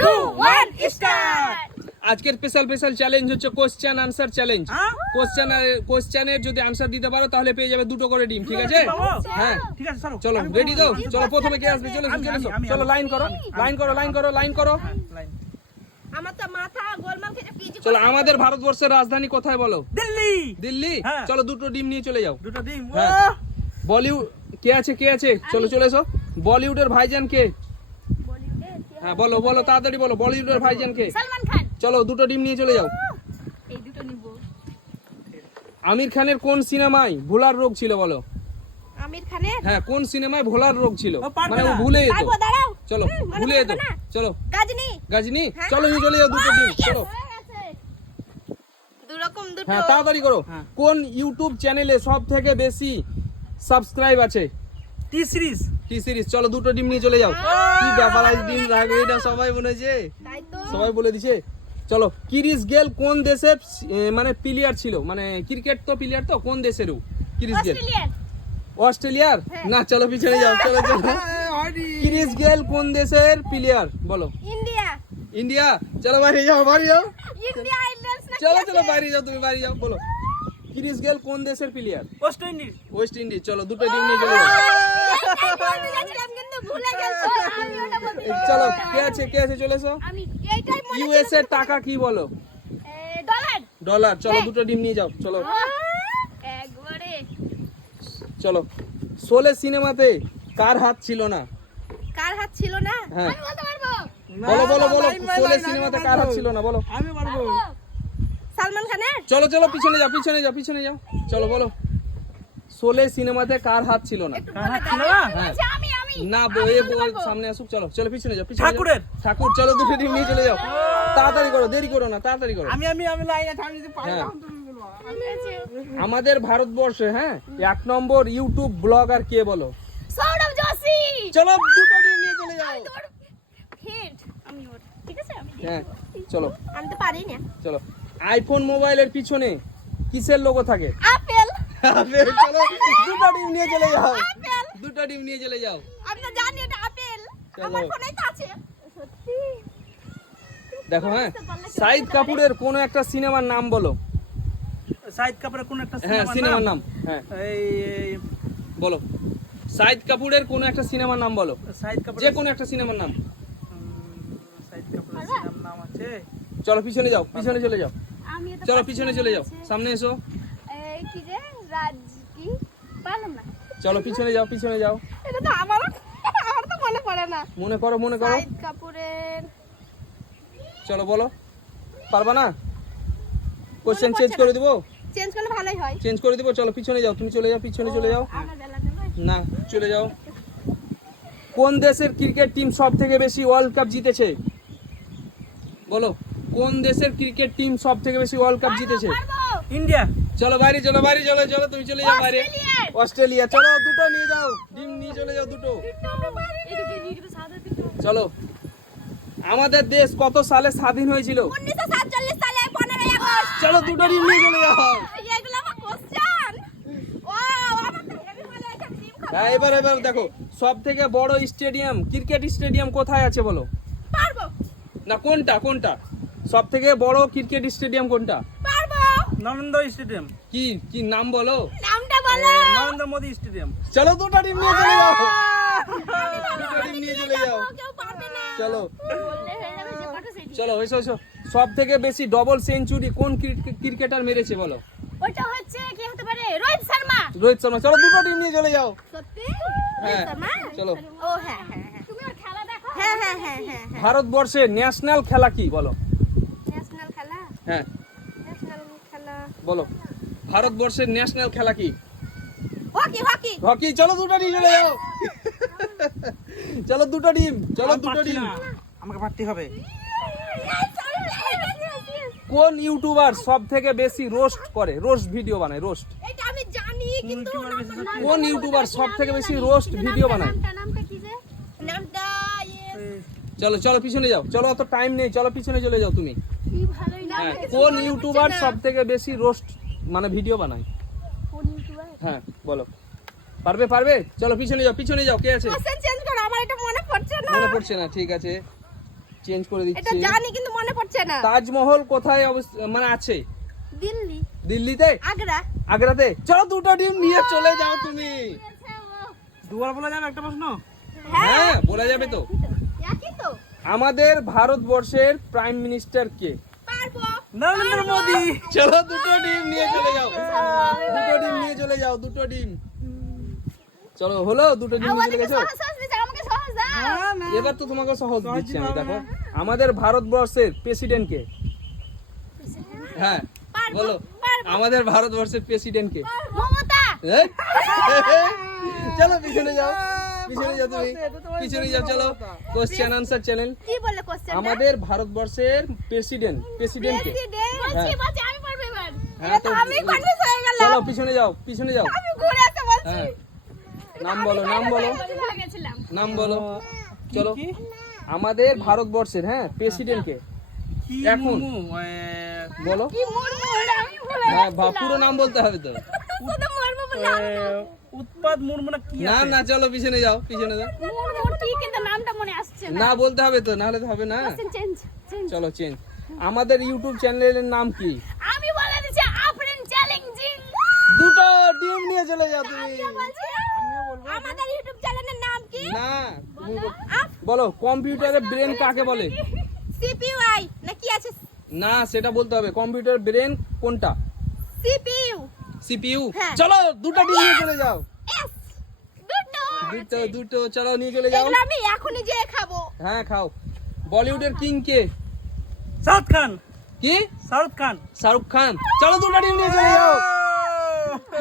2 1 start. আজকের special challenge হচ্ছে question answer challenge. কোশ্চেনের যদি আনসার দিতে পারো তাহলে পেয়ে যাবে 2টো করে ডিম, ঠিক আছে? হ্যাঁ ঠিক আছে, চলো চলো রেডি তো? চলো প্রথমে কে আসবে? চলো চলো লাইন করো। আমার তো মাথা গোলমাল খেয়ে পিজি। চলো, আমাদের ভারতবর্ষের রাজধানী কোথায় বলো? দিল্লি। দিল্লি? হ্যাঁ। চলো 2টো ডিম নিয়ে চলে যাও। 2টা ডিম। হ্যাঁ। বলিউড কে আছে? চলে এসো। বলিউডের ভাইজান কে? বলিউডে হ্যাঁ বলো তাড়াতাড়ি বলো, বলিউডের ভাইজান কে? সালমান খান। চলো 2টো ডিম নিয়ে চলে যাও। এই দুটো নিব। আমির খানের কোন সিনেমায় ভোলার রোগ ছিল বলো? আমির খানের হ্যাঁ, কোন সিনেমায় ভোলার রোগ ছিল? ও পারবে মানে ও না। ভুলে যেত। পারবো, দাঁড়াও। চলো মনে ভুলে যেত। থাকবে না? চলো গাজনি। গাজনি, হ্যাঁ। চলো নিয়ে চলে যাও 2টো ডিম। চলো দু রকম দুটো। হ্যাঁ তাড়াতাড়ি করো। হ্যাঁ। কোন ইউটিউব চ্যানেলে সব থেকে বেশি সাবস্ক্রাইব আছে? টি সিরিজ। টি সিরিজ। চলো 2টো ডিম নিয়ে চলে যাও। কি ব্যাপার, আজ ডিম রাগে এটা সবাই বলেছে, তাই তো। সবাই বলে দিছে। চলো, ক্রিস গেল কোন দেশের মানে প্লেয়ার ছিল? মানে ক্রিকেট তো প্লেয়ার, তো কোন দেশেরও ক্রিস গেল? অস্ট্রেলিয়ান। অস্ট্রেলিয়ার? হ্যাঁ। না, চলো পিছনে যাও। চলো ক্রিস গেল কোন দেশের প্লেয়ার বলো? ইন্ডিয়া। ইন্ডিয়া? চলো বাইরে যাও। ইন্ডিয়া আইল্যান্ডস না? চলো বাইরে যাও, তুমি বাইরে যাও। বলো ক্রিস গেল কোন দেশের player? West Indies. West Indies. চলো 2টো ডিম নিয়ে চলে যাও। এইটাই বলতে যাচ্ছিলাম কিন্তু ভুলে গেছি। আমি ওটা বলতে। চলো কে আছে চলে এসো। আমি এইটাই মনে ইউএস এর টাকা কি বলো? ডলার। ডলার। চলো হ্যাঁ। 2টো ডিম নিয়ে যাও। চলো একবারে। চলো, শোলে সিনেমাতে কার হাত ছিল না? কার হাত ছিল না? হ্যাঁ। আমি বলতে পারবো। বলো শোলে সিনেমাতে কার হাত ছিল না বলো? আমি পারবো। সালমান খানের। চলো পিছনে যাও। চলো বলো, শোলে সিনেমাতে কার হাত ছিল না? একটু কার হাত বলে ছিল দাও। না? বলছি আমি না আমি বলতে পারবো। সামনে আসুক। চলো পিছনে যাও। ঠাকুরের। ঠাকুর। চলো 2টো ডিম নিয়ে চলে যাও। তাড়াতাড়ি করো, দেরি করো না, তাড়াতাড়ি করো। আমি লাইন আছে, আমি যদি পারি হ্যাঁ। তখন তুমি বলবা। আমাদের ভারতবর্ষে 1 নম্বর ইউটিউব ব্লগার কে বলো? সৌরভ যোশী। চলো 2টো ডিম নিয়ে চলে যাও। আমি তোর হিট। আমি ওর। ঠিক আছে আমি দিয়ে হ্যাঁ দেবো। চলো আমি তো পারি না। চলো। আইফোন মোবাইলের পিছনে কিসের লোগো থাকে? আপেল। চলো 2টো ডিম নিয়ে চলে যাও। আপেল। 2টো ডিম নিয়ে চলে যাও। আমি তো জানি এটা আপেল। চলো। আমার ফোনেই তো আছে। সত্যি। দেখো, শাহিদ কাপুরের কোন একটা সিনেমার নাম বলো? শাহিদ কাপুরের কোন একটা হ্যাঁ সিনেমার নাম। হ্যাঁ এই বলো। শাহিদ কাপুরের কোন একটা সিনেমার নাম বলো? শাহিদ কাপুর, যে কোনো একটা সিনেমার নাম। শাহিদ কাপুরের সিনেমার নাম আছে। চলো পিছনে চলে যাও। আমি এটা চলো পাচ্ছি পিছনে না, চলে যাও। আছে। সামনে এসো। এই কি যে রাজ কি পারলাম না। চলো পিছনে যাও। এটা তো আমার তো মনে পড়ে না। মনে করো। শাহিদ কাপুরের চলো বলো। পারবা না? কোশ্চেন মনে চেঞ্জ পড়ছে করে দিব? চেঞ্জ করলে ভালোই হয়। চেঞ্জ করে দিব। চলো পিছনে যাও। তুমি চলে যাও, পিছনে চলে যাও। আমার বেলা নেবে। না, চলে যাও। কোন দেশের ক্রিকেট টিম সব থেকে বেশি ওয়ার্ল্ড কাপ জিতেছে বলো? কোন দেশের ক্রিকেট টিম সব থেকে বেশি ওয়ার্ল্ড কাপ জিতেছে? পারবো। ইন্ডিয়া। চলো বাইরে চলো। তুমি চলে যাও বাইরে। অস্ট্রেলিয়ার। অস্ট্রেলিয়া। চলো 2টো নিয়ে যাও। ডিম নিয়ে চলে যাও 2টো। এদিকে নিয়ে সাদা দিকে। চলো, আমাদের দেশ কত সালে স্বাধীন হয়েছিল? 1947 সালে 15ই আগস্ট। চলো 2টো ডিম নিয়ে চলে যাও। এগুলো আমার কোশ্চেন। ওয়াও, আমার তো হেভি ভালো একটা টিম খাবে। হ্যাঁ এবার দেখো, সব থেকে বড় স্টেডিয়াম, ক্রিকেট স্টেডিয়াম কোথায় আছে বলো? পারবো। না কোনটা সব থেকে বড় ক্রিকেট স্টেডিয়াম কোনটা? পারবো। নরেন্দ্র স্টেডিয়াম। কি নাম বলো? নামটা বলো। নরেন্দ্র মোদী স্টেডিয়াম। চলো 2টো ডিম নিয়ে চলে যাও। 2টো ডিম নিয়ে চলে যাও। কেউ পারবে না। চলো বললে হয়ে যাবে যে পাঠো সেটি। চলো এসো। সব থেকে বেশি ডবল সেঞ্চুরি কোন ক্রিকেটার মেরেছে বলো? ওটা হচ্ছে কি হতে পারে? রোহিত শর্মা। রোহিত শর্মা। চলো 2টো ডিম নিয়ে চলে যাও। সত্যি? হ্যাঁ, রোহিত শর্মা? চলো। ও হ্যাঁ। তুমি ওর খেলা দেখো? হ্যাঁ। ভারতবর্ষের ন্যাশনাল খেলা কি বলো? ন্যাশনাল খেলা? হ্যাঁ ন্যাশনাল খেলা। বলো। ভারতবর্ষের ন্যাশনাল খেলা কি? হকি। হকি। চলো 2টো ডিম চলে যাও। চলো 2টো ডিম। আমি পারছি না। আমাকে পারতে হবে। কোন ইউটিউবার সব থেকে বেশি রোস্ট ভিডিও বানায়? রোস্ট। এটা আমি জানি কিন্তু কোন ইউটিউবার সব থেকে বেশি রোস্ট ভিডিও বানায়? নামটা কি যে? নামটা চলো পিছনে যাও। চলো, অত টাইম নেই। চলো পিছনে চলে যাও তুমি। কি ভালোই নাম। হ্যাঁ, কোন ইউটিউবার সব থেকে বেশি রোস্ট মানে ভিডিও বানায়? কোন ইউটিউবার? হ্যাঁ বলো। পারবে? চলো পিছনে যাও। কে আছে? কোশ্চেন চেঞ্জ করো, আমার এটা মনে পড়ছে না। মনে পড়ছে না, ঠিক আছে। চেঞ্জ করে এটা দিচ্ছি। জানি কিন্তু মনে পড়ছে না। তাজমহল কোথায় মানে আছে? দিল্লি, দিল্লিতে, আগ্রা। আগ্রাতে। চলো দুটো ডিম নিয়ে চলে যাও তুমি। দুবার বলা যাবে একটা প্রশ্ন? হ্যাঁ বলা যাবে তো। একই তো। আমাদের ভারতবর্ষের প্রাইম মিনিস্টার কে? পারবো। নরেন্দ্র মোদি। চলো দুটো ডিম নিয়ে চলে যাও, দুটো ডিম নিয়ে চলে যাও, দুটো ডিম। চলো হলো, দুটো ডিম নিয়ে চলে আমাদেরকে গেছো। সহজ সহজ দিছে, আমাকে সহজ দাও। এবার তো তোমাকে সহজ দিচ্ছি আমি। দেখো আমাদের ভারতবর্ষের প্রেসিডেন্ট কে? হ্যাঁ পারবো, বলো, পারবো। আমাদের ভারতবর্ষের প্রেসিডেন্ট কে? মমতা। এই? চলো পিছনে যাও, পিছনে যাও তুমি, পিছনে যাও। চলো কোশ্চেন আনসার চ্যানেল। কি বলে কোশ্চেন? আমাদের ভারতবর্ষের প্রেসিডেন্ট কে? বলছি বলছি আমি পারবো এবার। হ্যাঁ, এটা তো তো- আমি কনফিউজ হয়ে গেলাম। চলো পিছনে যাও, পিছনে যাও। আমি ঘুরে আসতে বলছি। হ্যাঁ নাম বলো, নাম বলো, ভুলে গেছিলাম। নাম বলো। কি, চলো কি? আমাদের ভারতবর্ষের প্রেসিডেন্ট কে? কি এখন। মুমু? বলো। কি মুরমু ওটা আমি ভুলে হ্যাঁ গেছিলাম। পুরো নাম বলতে হবে তো। শুধু মুরমু বলে আমি তো। উৎপাদ মুর্মু না কি না আছে? না চলো পিছনে যাও, পিছনে যাও। মুরমু ঠিক কিন্তু নামটা মনে আসছে না। না বলতে হবে তো, নাহলে তো হবে না। Change change. চলো চেঞ্জ। আমাদের ইউটিউব চ্যানেলের নাম কি? আমি বলে দিচ্ছি আফরিন চ্যালেঞ্জিং। দুটো ডিম নিয়ে চলে যাও তুমি। বলছি আমাদের ইউটিউব চ্যানেলের নাম কি? না তুমি বলো কম্পিউটারের ব্রেন কাকে বলে? সিপিইউ না কি আছে? না সেটা বলতে হবে। কম্পিউটার ব্রেন কোনটা? সিপিইউ। সিপিইউ। হ্যাঁ। চলো দুটো ডিম নিয়ে চলে যাও। এস দুটো। দুটো দুটো চলো নিয়ে চলে যাও। এগুলো আমি এখনই যেয়ে খাবো। হ্যাঁ খাও। বলিউডের কিং কে? শাহরুখ খান। কি? শাহরুখ খান। শাহরুখ খান। চলো দুটো ডিম নিয়ে চলে যাও।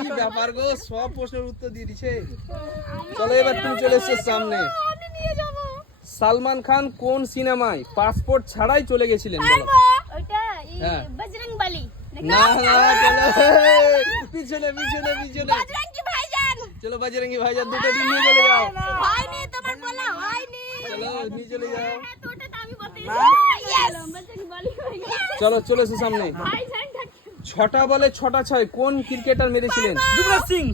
কি ব্যাপার গো, সব প্রশ্নের উত্তর দিয়ে দিছে। চলো এবার তুমি চলে এসছো সামনে। আমি নিয়ে যাব। সালমান খান কোন সিনেমায় পাসপোর্ট ছাড়াই চলে গেছিলেন বলো? পারবো। ওটা হ্যাঁ। বজরংবলী। না না চলো পিছনে পিছনে পিছনে। বজরঙ্গী ভাইজান। চলো বাজরঙ্গি ভাইজান দুটো ডিম নিয়ে চলে যাও। হয়নি তোমার বলা হয়নি। চলো নিয়ে চলে যাও। হ্যাঁ, তো ওটা তো আমি বলতে গেছি। ইয়েস। বজরংবলী হয়ে গেছে। চলো চলে এসো সামনে। ভাইজান ডাকে। 6টা বলে 6টা 6 কোন ক্রিকেটার মেরেছিলেন? যুবরাজ সিং।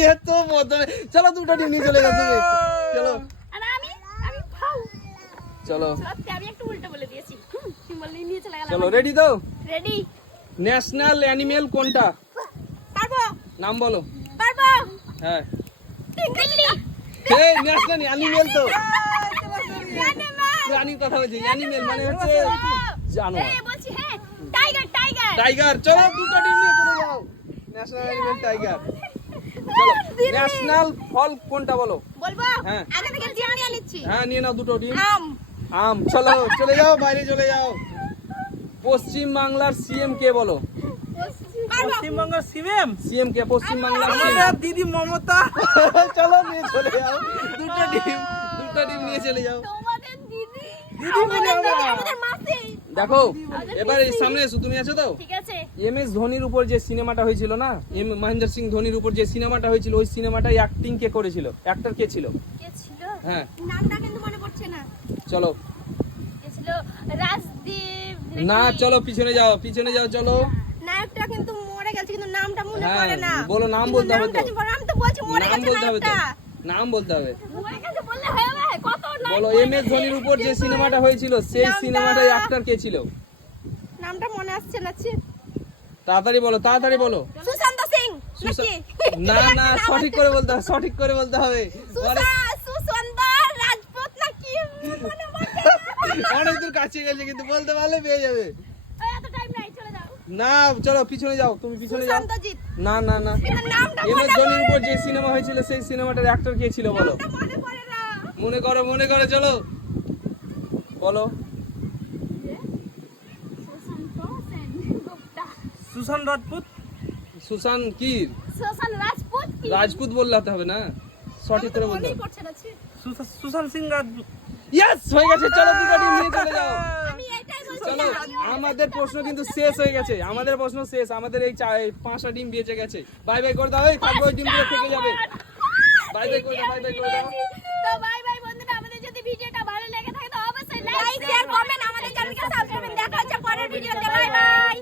এ তো প্রথমে। চলো দুটো ডিম নিয়ে চলে যাও তুমি। চলো আর আমি ফাউ। চলো সত্যি আমি একটু উল্টো বলে দিয়েছি। তুমি বললি নিয়ে চলে গেলাম। চলো রেডি তো? রেডি। ন্যাশনাল অ্যানিমেল কোনটা? পারবো। নাম বলো। পারবো। হ্যাঁ দিল্লি। এই ন্যাশনাল অ্যানিমেল তো অ্যানিমাল। প্রাণীর কথা বলছি। অ্যানিমেল মানে হচ্ছে জানোয়ার। এই বলছি হ্যাঁ টাইগার টাইগার। টাইগার। চলো দুটো ডিম নিয়ে চলে যাও। National animal tiger. চলো ন্যাশনাল ফল কোনটা বলো? বলবো হ্যাঁ। আগে থেকে জেনে নিয়ে নিচ্ছি। হ্যাঁ নিয়ে নাও দুটো ডিম। আম। আম। চলো চলে যাও, বাইরে চলে যাও। পশ্চিম বাংলার সিএম কে বলো? পারবো। পশ্চিমবঙ্গের সিএম সিএম কে? পশ্চিম বাংলার আমাদের দিদি মমতা। চলো নিয়ে চলে যাও দুটো ডিম, দুটো ডিম নিয়ে চলে যাও। তোমাদের দিদি। দিদি বলে আমাদের দিদি, আমার। আমাদের মাসি। দেখো এবার এই সামনে এসো, তুমি আছো তো? ঠিক আছে। MS ধোনির উপর যে সিনেমাটা হয়েছিল না, মহেন্দ্র সিং ধোনির উপর যে সিনেমাটা হয়েছিল, ওই সিনেমাটায় অ্যাক্টিং কে করেছিল? অ্যাক্টর কে ছিল? কে ছিল? হ্যাঁ নামটা কিন্তু মনে পড়ছে না। চলো। কে ছিল? রাজদীপ না নাকি? চলো পিছনে যাও, পিছনে যাও। চলো নায়কটা কিন্তু মরে গেছে কিন্তু নামটা মনে হ্যাঁ, পড়ে না। বলো, নাম কিন্তু বলতে হবে তো। নামটা যে বলো, আমি তো বলছি মরে নাম গেছে বলতে হবে তো, নায়কটা। নাম বলতে হবে। মরে গেছে বললে হয়ে যাবে? কত নায়ক বলো মরে MS গেছে। ধোনির উপর যে সিনেমাটা হয়েছিল, সেই নামটা- সিনেমাটায় অ্যাক্টর কে ছিল? নামটা মনে আসছে না। তাড়াতাড়ি বলো, তাড়াতাড়ি বলো। সুশান্ত সিং নাকি? না না সঠিক করে বলতে হবে, সঠিক করে বলতে হবে। সুশান্ত রাজপুত নাকি? মনে পড়ছে না। অনেক দূর কাছে গেছে, কিন্তু বলতে পারলে পেয়ে যাবে। ওই এত টাইম নাই, চলে যাও। না চলো পিছনে যাও, তুমি পিছনে যাও। সুশান্তজিৎ। না না না কিন্তু নামটা MS মনে ধোনির উপর যে সিনেমা হয়েছিল, সেই সিনেমাটার অ্যাক্টর কে ছিল বলো? নামটা মনে পড়ে না। মনে করো, মনে করো, চলো বলো। সুশান্ত সেন গুপ্তা। সুশান্ত রাজপুত। সুশান্ত কি? সুশান্ত রাজপুত কি? রাজপুত বলতে হবে না, সঠিক করে বলতে মনেই হবে। পড়ছে না। ছি। সুশান্ত সিং রাজপুত। ইয়েস হয়ে গেছে। চলো দুটো ডিম নিয়ে চলে যাও। আমি এটাই বলছি। চলো আমাদের প্রশ্ন কিন্তু শেষ হয়ে গেছে, আমাদের প্রশ্ন শেষ। আমাদের এই 5টা ডিম বেঁচে গেছে। বাই বাই করে দাও। এই থাকবে ওই ডিমগুলো থেকে যাবে। বাই বাই করে দাও, বাই বাই করে দাও। তো বাই বাই বন্ধুরা, আমাদের যদি ভিডিওটা ভালো লেগে থাকে তো অবশ্যই লাইক শেয়ার কমেন্ট আমাদের চ্যানেলকে সাবস্ক্রাইব করবেন। দেখা হচ্ছে পরের ভিডিওতে। Bye bye.